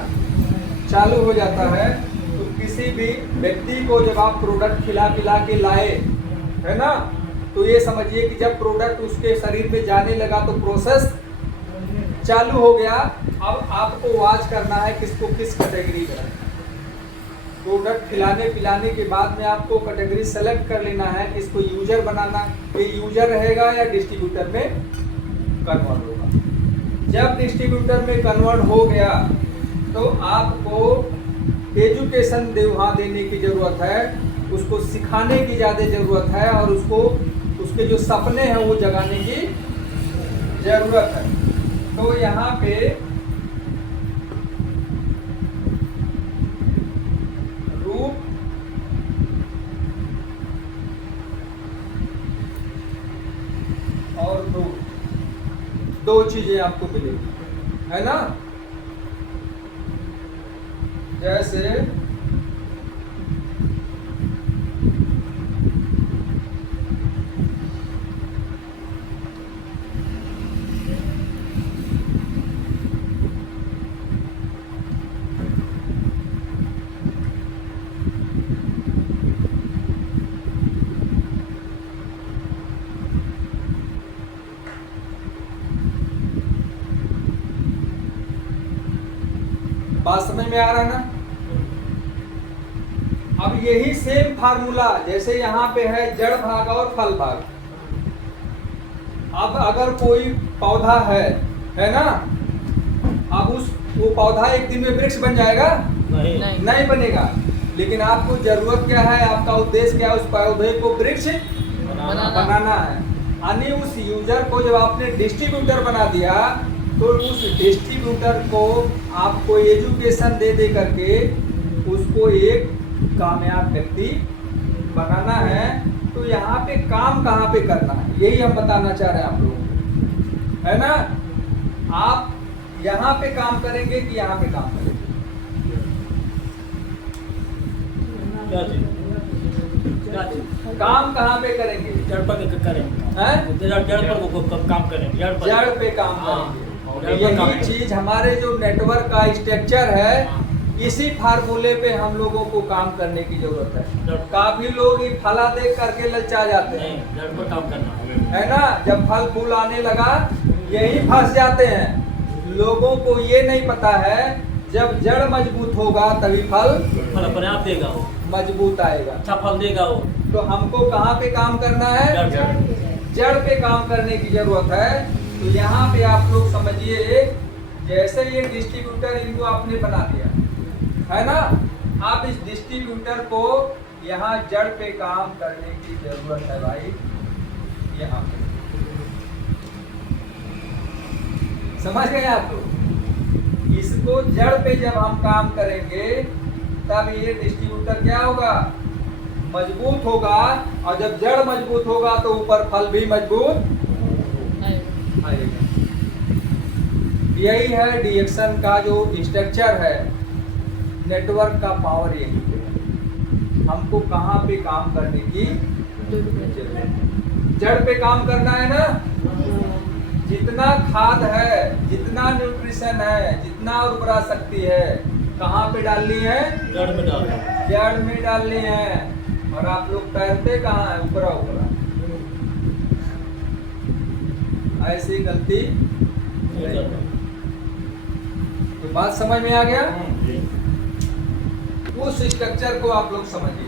चालू हो जाता है। तो किसी भी व्यक्ति को जब आप प्रोडक्ट खिला पिला के लाए, है ना, तो ये समझिए कि जब प्रोडक्ट उसके शरीर में जाने लगा तो प्रोसेस चालू हो गया। अब आपको वॉच करना है किसको किस कैटेगरी में, प्रोडक्ट खिलाने पिलाने के बाद में आपको कैटेगरी सेलेक्ट कर लेना है कि इसको यूजर बनाना, ये यूजर रहेगा या डिस्ट्रीब्यूटर में कन्वर्ट होगा। जब डिस्ट्रीब्यूटर में कन्वर्ट हो गया तो आपको एजुकेशन वहाँ देने की ज़रूरत है, उसको सिखाने की ज़्यादा ज़रूरत है और उसको उसके जो सपने हैं वो जगाने की ज़रूरत है। तो यहाँ पे रूप और रूप दो चीजें आपको मिलेगी, है ना। जैसे बात समझ में आ रहा है ना। अब यही सेम फार्मूला जैसे यहाँ पे है जड़ भाग और फल भाग। अब अगर कोई पौधा है ना, अब वो पौधा एक दिन में वृक्ष बन जाएगा? नहीं बनेगा। लेकिन आपको जरूरत क्या है, आपका उद्देश्य क्या है, उस पौधे को वृक्ष बनाना है। यानी उस यूजर को जब आपने डिस्ट्रीब्यूटर बना दिया तो उस डिस्ट्रीब्यूटर को आपको एजुकेशन दे करके उसको एक कामयाब व्यक्ति बनाना है। तो यहाँ पे काम कहाँ पे करना है, यही हम बताना चाह रहे हैं आप लोगों को, है ना। आप यहाँ पे काम करेंगे कि यहाँ पे काम करेंगे? काम कहाँ पे करेंगे? जड़ पर करेंगे, जड़ पर काम करेंगे, जड़ पे काम करेंगे। यही चीज हमारे जो नेटवर्क का स्ट्रक्चर है, इसी फार्मूले पे हम लोगों को काम करने की जरूरत है। काफी लोग ये फला देख करके ललचा जाते हैं, जड़ पर काम करना है ना। जब फल फूल आने लगा यही फंस जाते हैं। लोगों को ये नहीं पता है जब जड़ मजबूत होगा तभी फल अपने आप देगा, वो मजबूत आएगा, अच्छा फल देगा वो। तो हमको कहाँ पे काम करना है? जड़ पे काम करने की जरूरत है। तो यहाँ पे आप लोग समझिए, जैसे ये डिस्ट्रीब्यूटर इनको आपने बना दिया है ना, आप इस डिस्ट्रीब्यूटर को यहाँ जड़ पे काम करने की जरूरत है भाई। यहाँ पे समझ गए आप लोग? इसको जड़ पे जब हम काम करेंगे तब ये डिस्ट्रीब्यूटर क्या होगा? मजबूत होगा। और जब जड़ मजबूत होगा तो ऊपर फल भी मजबूत आएगा। यही है डीएक्शन का जो स्ट्रक्चर है, नेटवर्क का पावर यही है। हमको कहाँ पे काम करने की जरूरत है? जड़ पे काम करना है ना। जितना खाद है, जितना न्यूट्रिशन है, जितना उर्वरा शक्ति है, कहाँ पे डालनी है? जड़ में डालना, जड़ में डालनी है। और आप लोग तैरते कहाँ है? ऊपरा ऊपरा। ऐसी गलती तो बात समझ में आ गया? उस स्ट्रक्चर को आप लोग समझिए।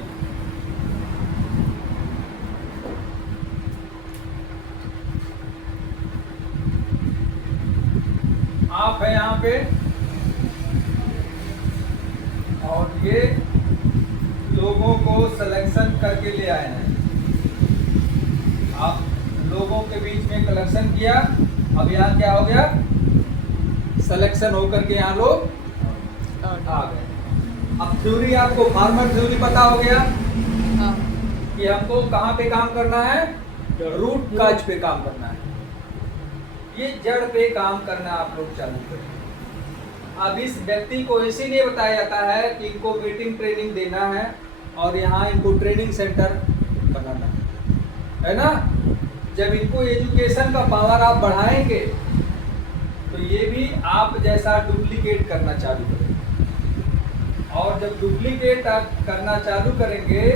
आप है यहाँ पे और ये लोगों को सिलेक्शन करके ले आए हैं। आप लोगों के बीच में कलेक्शन किया, अब यहाँ क्या हो गया? सिलेक्शन होकर के यहाँ लोग आ गए। अब थ्योरी आपको फार्मर थ्योरी पता हो गया कि हमको कहाँ पे काम करना है? रूट काज पे काम करना है। ये जड़ पे काम करना आप लोग चालू करें। अब इस व्यक्ति को इसीलिए बताया जाता है कि इनको वेटिंग ट्रेनिंग देना है और यहाँ इनको ट्रेनिंग सेंटर बनाना है ना। जब इनको एजुकेशन का पावर आप बढ़ाएंगे तो ये भी आप जैसा डुप्लीकेट करना चालू करेंगे। और जब डुप्लीकेट आप करना चालू करेंगे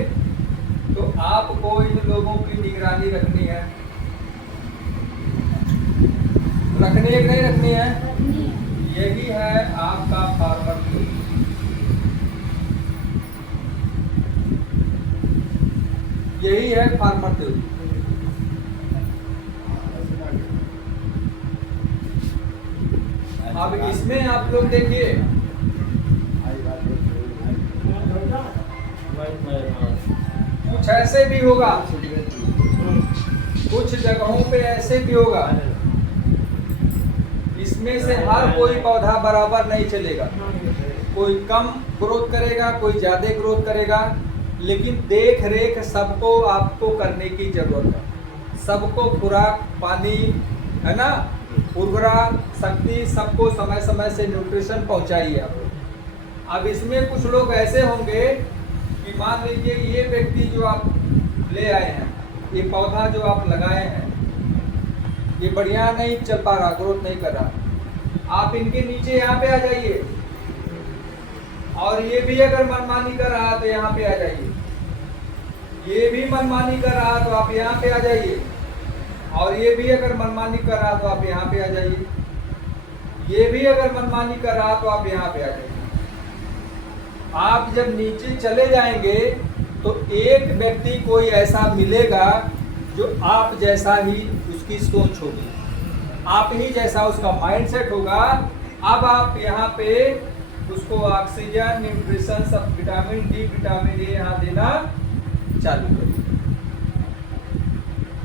तो आपको इन लोगों की निगरानी रखनी है। रखनी है कि नहीं रखनी है? यही है आपका फार्मर थ्योरी। यही है फार्मर थ्योरी। अब इसमें आप लोग देखिए, कुछ ऐसे भी होगा, कुछ जगहों पे ऐसे भी होगा, इसमें से हर कोई पौधा बराबर नहीं चलेगा, कोई कम ग्रोथ करेगा, कोई ज्यादा ग्रोथ करेगा, लेकिन देख रेख सबको आपको करने की जरूरत है। सबको खुराक, पानी, है ना, उर्वरा शक्ति, सबको समय समय से न्यूट्रिशन पहुंचाइए आप लोग। अब इसमें कुछ लोग ऐसे होंगे कि मान लीजिए ये व्यक्ति जो आप ले आए हैं, ये पौधा जो आप लगाए हैं, ये बढ़िया नहीं चल पा रहा, ग्रोथ नहीं कर रहा, आप इनके नीचे यहाँ पे आ जाइए, और ये भी अगर मनमानी कर रहा तो यहाँ पे आ जाइए, ये भी मनमानी कर रहा तो आप यहाँ पे आ जाइए, और ये भी अगर मनमानी कर रहा तो आप यहाँ पे आ जाइए, ये भी अगर मनमानी कर रहा तो आप यहाँ पे आ जाइए। आप जब नीचे चले जाएंगे तो एक व्यक्ति कोई ऐसा मिलेगा जो आप जैसा ही उसकी सोच होगी, आप ही जैसा उसका माइंडसेट होगा। अब आप यहाँ पे उसको ऑक्सीजन, न्यूट्रिशन, सब विटामिन डी, विटामिन ए यहाँ देना चालू करिए।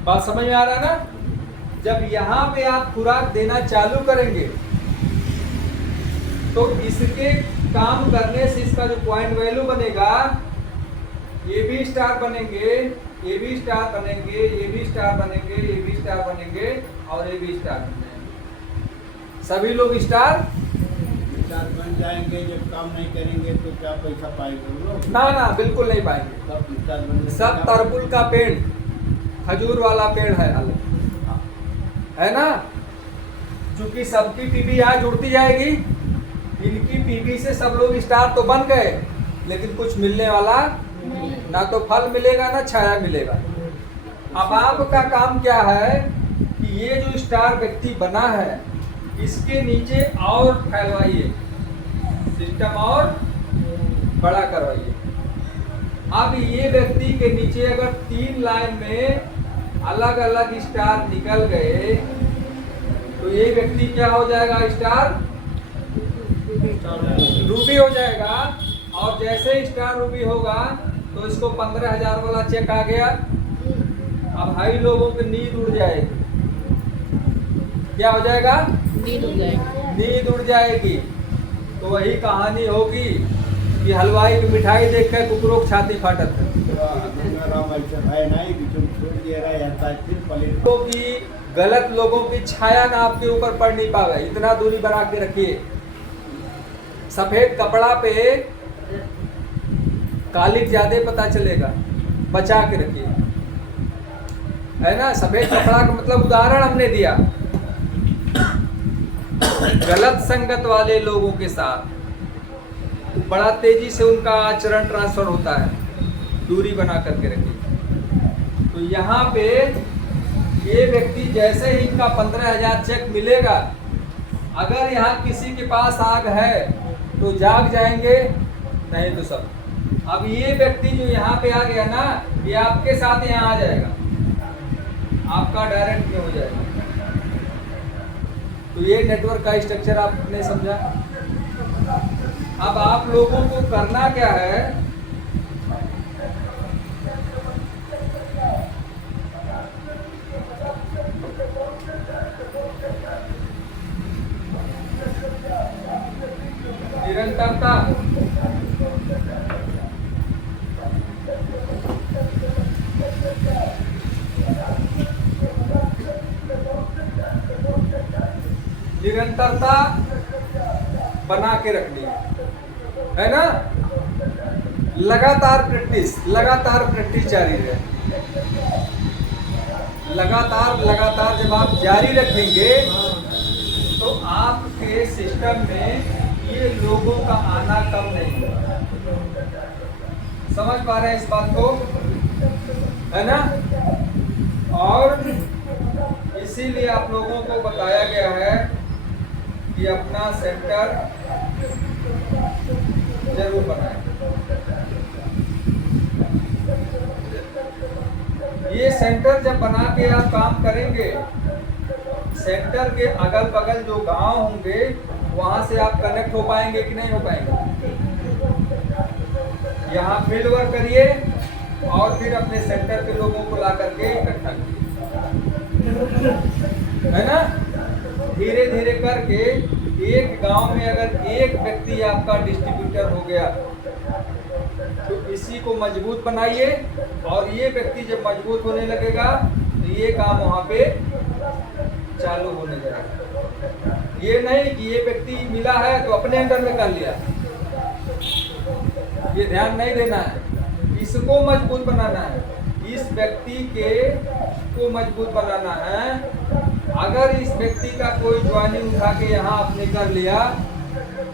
बात समझ में आ रहा है ना? जब यहाँ पे आप खुराक देना चालू करेंगे तो इसके काम करने से इसका जो पॉइंट वैल्यू बनेगा, ये भी स्टार बनेंगे, ये भी स्टार बनेंगे, ये भी स्टार बनेंगे, ये भी स्टार बनेंगे, और ये भी स्टार बनेंगे। सभी लोग स्टार बन जाएंगे। जब काम नहीं करेंगे तो क्या पैसा पाएंगे लोग? ना ना, बिल्कुल नहीं पाएंगे। सब तरकुल का पेड़, खजूर वाला पेड़ है ना, चूंकि सबकी पीपी यहाँ जुड़ती जाएगी, इनकी पीपी से सब लोग स्टार तो बन गए, लेकिन कुछ मिलने वाला ना तो फल मिलेगा ना छाया मिलेगा। अब आपका काम क्या है कि ये जो स्टार व्यक्ति बना है, इसके नीचे और फैलवाइए, सिस्टम और बड़ा करवाइए। अब ये व्यक्ति के नीचे अगर 3 लाइन में अलग अलग स्टार निकल गए तो ये व्यक्ति क्या हो जाएगा? स्टार रूबी हो जाएगा। और जैसे स्टार रूबी होगा तो इसको 15,000 वाला चेक आ गया। अब भाई लोगों की नींद उड़ जाएगी। क्या हो जाएगा? नींद उड़ जाएगी। तो वही कहानी होगी कि हलवाई की मिठाई देखकर कुकरों की छाती फाटत है। तो की गलत लोगों की छाया ना आपके ऊपर पड़ नहीं पावे, इतना दूरी बना के रखिए। सफेद कपड़ा पे कालिक ज्यादा पता चलेगा, बचा के रखिए, है ना। सफेद कपड़ा का मतलब उदाहरण हमने दिया। गलत संगत वाले लोगों के साथ बड़ा तेजी से उनका आचरण ट्रांसफर होता है, दूरी बना करके रखिए। तो यहाँ पे ये व्यक्ति जैसे ही इनका 15,000 चेक मिलेगा, अगर यहाँ किसी के पास आग है तो जाग जाएंगे, नहीं तो सब। अब ये व्यक्ति जो यहाँ पे आ गया ना, ये आपके साथ यहाँ आ जाएगा, आपका डायरेक्ट में हो जाएगा। तो ये नेटवर्क का स्ट्रक्चर आपने समझा। अब आप लोगों को करना क्या है, निरंतरता, निरंतरता बना के रखनी है ना। लगातार प्रैक्टिस जारी रहे। लगातार जब आप जारी रखेंगे तो आपके सिस्टम में ये लोगों का आना कम नहीं होगा। समझ पा रहे हैं इस बात को, है ना। और इसीलिए आप लोगों को बताया गया है कि अपना सेंटर जरूर बनाएं। ये सेंटर जब बना के आप काम करेंगे, सेंटर के अगल बगल जो गांव होंगे वहां से आप कनेक्ट हो पाएंगे कि नहीं हो पाएंगे? यहाँ फील्ड वर्क करिए और फिर अपने सेंटर के लोगों को ला करके इकट्ठा करिए, है ना? धीरे धीरे करके एक गांव में अगर एक व्यक्ति आपका डिस्ट्रीब्यूटर हो गया तो इसी को मजबूत बनाइए, और ये व्यक्ति जब मजबूत होने लगेगा तो ये काम वहाँ पे चालू होने लगेगा। ये नहीं कि ये व्यक्ति मिला है तो अपने अंडर में कर लिया, ये ध्यान नहीं देना है। इसको मजबूत बनाना है, इस व्यक्ति के को मजबूत बनाना है। अगर इस व्यक्ति का कोई ज्वाइनिंग उठा के यहाँ आपने कर लिया,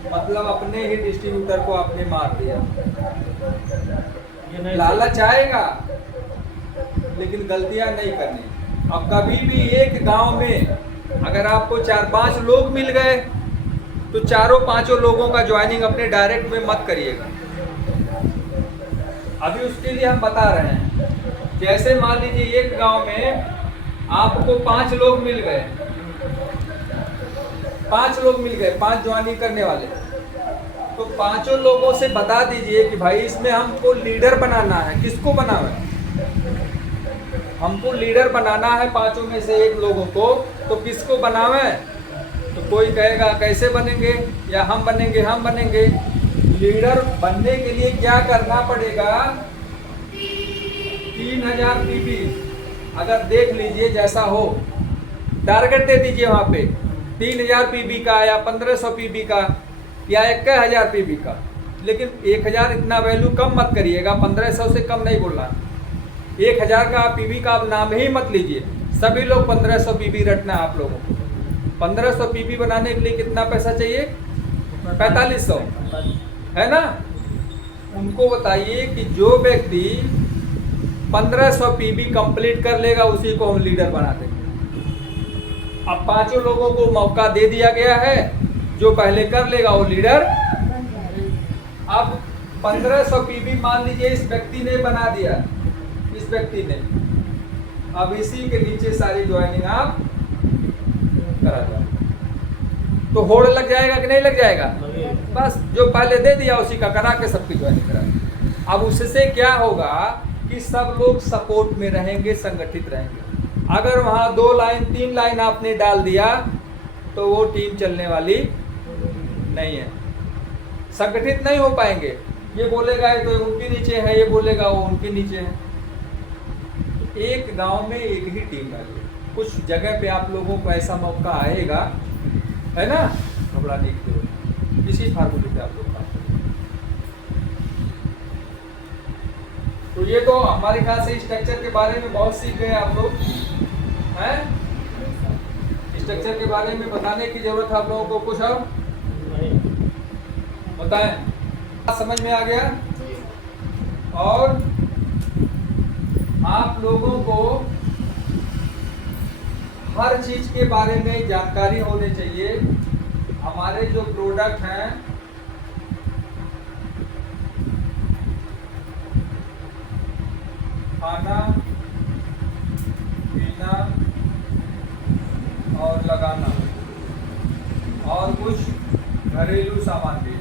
मतलब अपने ही डिस्ट्रीब्यूटर को आपने मार दिया। लालच आएगा लेकिन गलतियां नहीं करनी। अब कभी भी एक गांव में अगर आपको 4-5 लोग मिल गए तो चारों पांचों लोगों का ज्वाइनिंग अपने डायरेक्ट में मत करिएगा। अभी उसके लिए हम बता रहे हैं। जैसे मान लीजिए एक गांव में आपको 5 लोग मिल गए, 5 लोग मिल गए, 5 ज्वाइनिंग करने वाले, तो पांचों लोगों से बता दीजिए कि भाई इसमें हमको लीडर बनाना है। किसको बनाना है? हमको लीडर बनाना है पांचों में से एक लोगों को। तो किसको बनावे? तो कोई कहेगा कैसे बनेंगे, या हम बनेंगे, हम बनेंगे। लीडर बनने के लिए क्या करना पड़ेगा? 3000 पीबी अगर देख लीजिए जैसा हो, टारगेट दे दीजिए वहां पे 3000 पीबी का या 1500 पीबी का या 1000 पीबी का। लेकिन 1000 इतना वैल्यू कम मत करिएगा, 1500 से कम नहीं बोलना। 1000 का पीबी का आप नाम ही मत लीजिए। सभी लोग 1500 पीबी रटना है आप लोगों को। 1500 पीबी बनाने के लिए कितना पैसा चाहिए? 4500, है ना? उनको बताइए कि जो व्यक्ति 1500 पीबी कंप्लीट कर लेगा उसी को हम लीडर बना देंगे। अब पांचों लोगों को मौका दे दिया गया है, जो पहले कर लेगा वो लीडर। अब 1500 पीबी मान लीजिए इस व्यक्ति ने बना दिया, इस व्यक्ति ने। अब इसी के नीचे सारी ज्वाइनिंग आप करा दो, तो होड़ लग जाएगा कि नहीं लग जाएगा? बस जो पहले दे दिया उसी का करा के सबकी ज्वाइनिंग करा। अब उससे क्या होगा कि सब लोग सपोर्ट में रहेंगे, संगठित रहेंगे। अगर वहाँ 2 लाइन 3 लाइन आपने डाल दिया तो वो टीम चलने वाली नहीं है, संगठित नहीं हो पाएंगे। ये बोलेगा ये तो उनके नीचे है, ये बोलेगा वो उनके नीचे है। एक गांव में एक ही टीम डालिए। कुछ जगह पे आप लोगों को ऐसा मौका आएगा, है ना, घबराने की जरूरत। इसी फार्मूले पे आप लोग काम करें। तो ये तो हमारे ख्याल से स्ट्रक्चर के बारे में बहुत सीख गए आप लोग, हैं? स्ट्रक्चर के बारे में बताने की जरूरत है आप लोगों को? कुछ और बताएं। समझ में आ गया? और आप लोगों को हर चीज के बारे में जानकारी होनी चाहिए। हमारे जो प्रोडक्ट हैं, खाना पीना और लगाना और कुछ घरेलू सामान भी,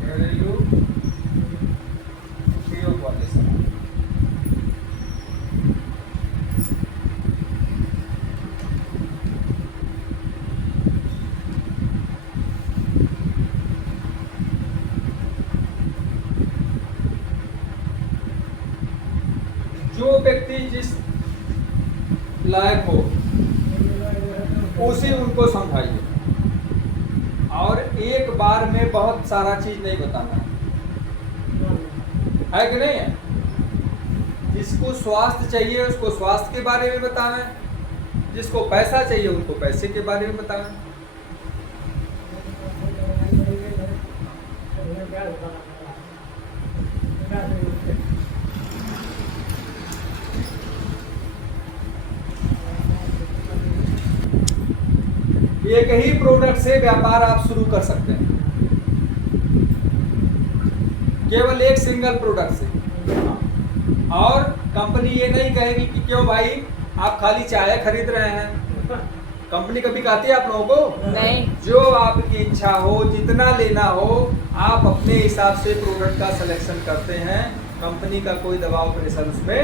घरेलू उपयोग वाले सामान। जो व्यक्ति जिस लायक हो उसी उनको समझाइए, और एक बार में बहुत सारा चीज नहीं बताना है कि नहीं है? जिसको स्वास्थ्य चाहिए उसको स्वास्थ्य के बारे में बतावें, जिसको पैसा चाहिए उनको पैसे के बारे में बतावें। एक ही प्रोडक्ट से व्यापार आप शुरू कर सकते हैं, केवल एक सिंगल प्रोडक्ट से, और कंपनी ये नहीं कहेगी कि क्यों भाई आप खाली चाय खरीद रहे हैं। कंपनी कभी कहती है आप लोगों को? नहीं। जो आपकी इच्छा हो, जितना लेना हो, आप अपने हिसाब से प्रोडक्ट का सिलेक्शन करते हैं। कंपनी का कोई दबाव प्रेशर उसमें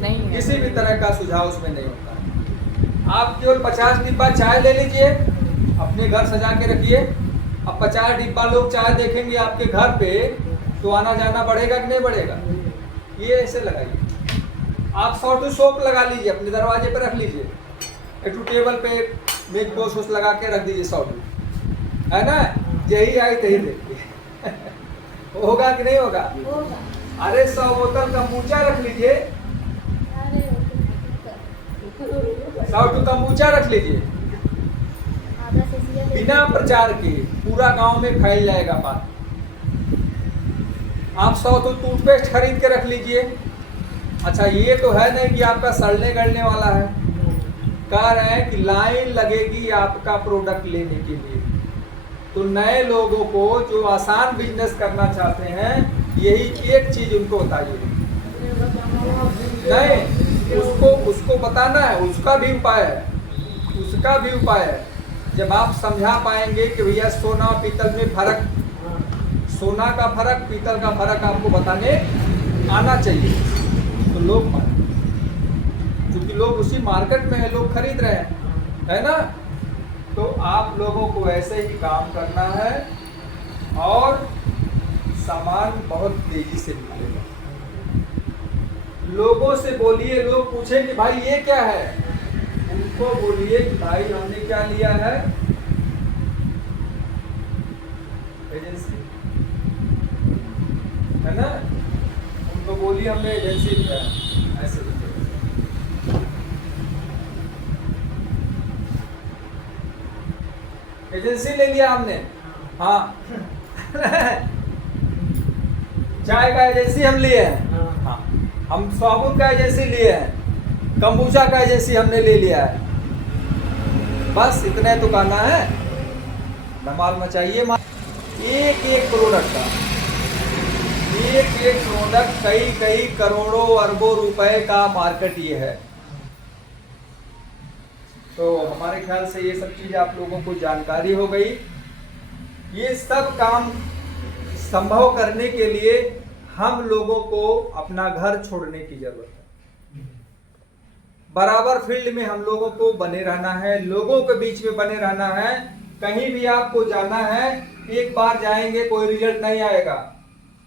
नहीं है। किसी भी तरह का सुझाव उसमें नहीं होता। आप केवल 50 डिब्बा चाय ले लीजिए, अपने घर सजा के रखिए। अब 50 डिब्बा लोग चाय देखेंगे आपके घर पे तो आना जाना बढ़ेगा कि नहीं बढ़ेगा? ये ऐसे लगाइए। आप 100 सोप लगा लीजिए, अपने दरवाजे पर रख लीजिए, एक टेबल पे मेज पोस्ट वोस्ट लगा के रख दीजिए 100, है ना? यही आई तही देखिए होगा कि नहीं होगा? अरे 100 बोतल कम्बूचा रख लीजिए, 100 कम्बूचा रख लीजिए, बिना प्रचार के पूरा गांव में फैल जाएगा बात। आप 100 टूथपेस्ट खरीद के रख लीजिए। अच्छा, ये तो है नहीं कि आपका सड़ने गलने वाला है। कह रहे हैं कि लाइन लगेगी आपका प्रोडक्ट लेने के लिए। तो नए लोगों को जो आसान बिजनेस करना चाहते हैं, यही एक चीज उनको बताइए। नहीं, उसको बताना है, उसका भी उपाय है। जब आप समझा पाएंगे कि भैया सोना और पीतल में फर्क, सोना का फर्क, पीतल का फर्क आपको बताने आना चाहिए, तो लोग माने। क्योंकि लोग उसी मार्केट में है, लोग खरीद रहे हैं, है ना? तो आप लोगों को ऐसे ही काम करना है और सामान बहुत तेजी से मिलेगा। लोगों से बोलिए, लोग पूछें कि भाई ये क्या है, उनको बोलिए कि भाई हमने क्या लिया है, एजेंसी, है ना? उनको बोलिए हमने एजेंसी लिया है, ऐसे एजेंसी ले लिया हमने। हाँ चाय का एजेंसी हम लिए हैं। हाँ, हम साबुन का एजेंसी लिए हैं, कम्बूचा का एजेंसी हमने ले लिया है। बस इतने तो कहना है, धमाल मचाइए। एक एक प्रोडक्ट का, एक एक प्रोडक्ट कई करोड़ों अरबों रुपए का मार्केट ये है। तो हमारे ख्याल से ये सब चीज़ आप लोगों को जानकारी हो गई। ये सब काम संभव करने के लिए हम लोगों को अपना घर छोड़ने की जरूरत है। बराबर फील्ड में हम लोगों को बने रहना है, लोगों के बीच में बने रहना है। कहीं भी आपको जाना है, एक बार जाएंगे कोई रिजल्ट नहीं आएगा,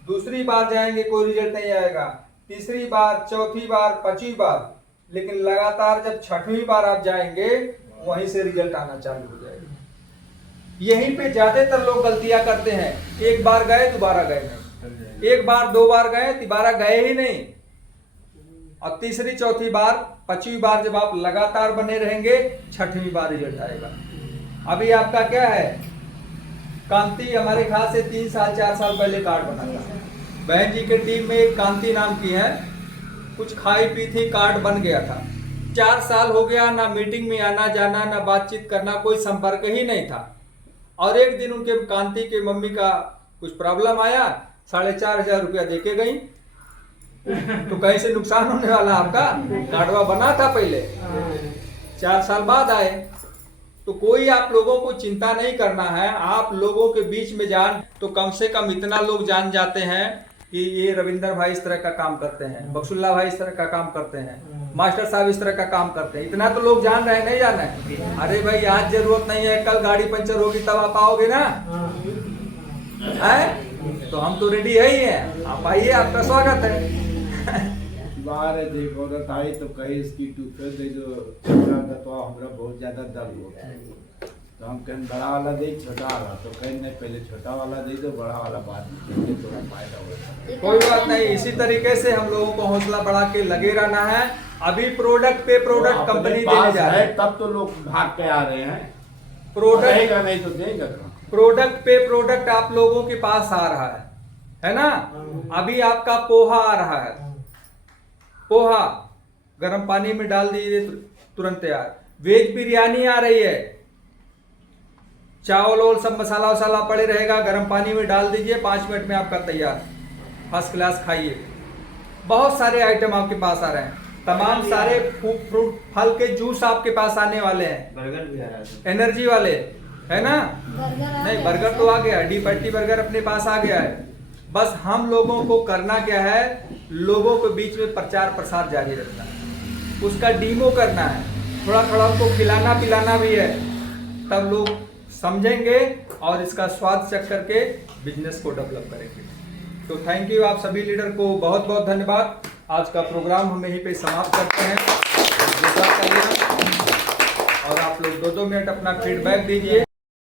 दूसरी बार जाएंगे कोई रिजल्ट नहीं आएगा, तीसरी बार, चौथी बार, 5वीं बार, लेकिन लगातार जब 6वीं बार आप जाएंगे, वहीं से रिजल्ट आना चालू हो जाएगा। यहीं पे ज्यादातर लोग गलतियां करते हैं। एक बार गए, दोबारा गए नहीं, एक बार, 2 बार गए, दोबारा गए ही नहीं, और तीसरी, चौथी बार, 5वीं बार जब आप लगातार बने रहेंगे, 6वीं बार रिजल्ट आएगा। अभी आपका क्या है, कांति हमारे ख्याल से 3 साल 4 साल पहले कार्ड बना था। बहन जी के टीम में एक कांति नाम की है, कुछ खाई पी थी, कार्ड बन गया था। 4 साल हो गया, ना मीटिंग में आना जाना, ना बातचीत करना, कोई संपर्क ही नहीं था। और एक दिन उनके कांति के मम्मी का कुछ प्रॉब्लम आया, 4,500 रुपया दे के गई। तो कहीं से नुकसान होने वाला, आपका कार्डवा बना था पहले, 4 साल बाद आए। तो कोई आप लोगों को चिंता नहीं करना है। आप लोगों के बीच में जान, तो कम से कम इतना लोग जान जाते हैं कि ये रविंदर भाई इस तरह का काम करते हैं, बक्सुल्ला भाई इस तरह का काम करते हैं, मास्टर साहब इस तरह का काम करते हैं। इतना तो लोग जान रहे हैं, नहीं जाना है? अरे भाई आज जरूरत नहीं है, कल गाड़ी पंचर होगी तब आप आओगे ना, है? तो हम तो रेडी है ही हैं, आप आइए, आपका स्वागत है। बाहर देखो आई तो कहीं इसकी टूथपेस्ट दे दो, तो हमारा बहुत ज्यादा दर्द होता है, तो हम कहें बड़ा वाला दे, छोटा वाला, तो कहें नहीं पहले छोटा वाला दे दो, बड़ा वाला बाद में, थोड़ा फायदा होगा। कोई बात नहीं, इसी तरीके से हम लोगों को हौसला बढ़ा के लगे रहना है। अभी प्रोडक्ट पे प्रोडक्ट कंपनी देने जा रही है, तब तो लोग भाग के आ रहे हैं। प्रोडक्ट नहीं तो देगा कहाँ? प्रोडक्ट पे प्रोडक्ट आप लोगों के पास आ रहा है ना? अभी आपका पोहा आ रहा है, पोहा गर्म पानी में डाल दीजिए, तुरंत तैयार। वेज बिरयानी आ रही है, चावल और सब मसाला वसाला पड़े रहेगा, गर्म पानी में डाल दीजिए, 5 मिनट में आपका तैयार, फर्स्ट क्लास खाइए। बहुत सारे आइटम आपके पास आ रहे हैं, तमाम सारे फ्रूट फल के जूस आपके पास आने वाले हैं, बर्गर भी आ रहा है, एनर्जी वाले, है ना? बर्गर नहीं, बर्गर तो आ गया, डी पैटी बर्गर अपने पास आ गया है। बस हम लोगों को करना क्या है, लोगों के बीच में प्रचार प्रसार जारी रखना है, उसका डीमो करना है, थोड़ा थोड़ा उनको खिलाना पिलाना भी है, तब लोग समझेंगे और इसका स्वाद चख करके बिजनेस को डेवलप करेंगे। तो थैंक यू, आप सभी लीडर को बहुत बहुत धन्यवाद। आज का प्रोग्राम हम यहीं पे समाप्त करते हैं। और आप लोग 2-2 मिनट अपना फीडबैक दीजिए।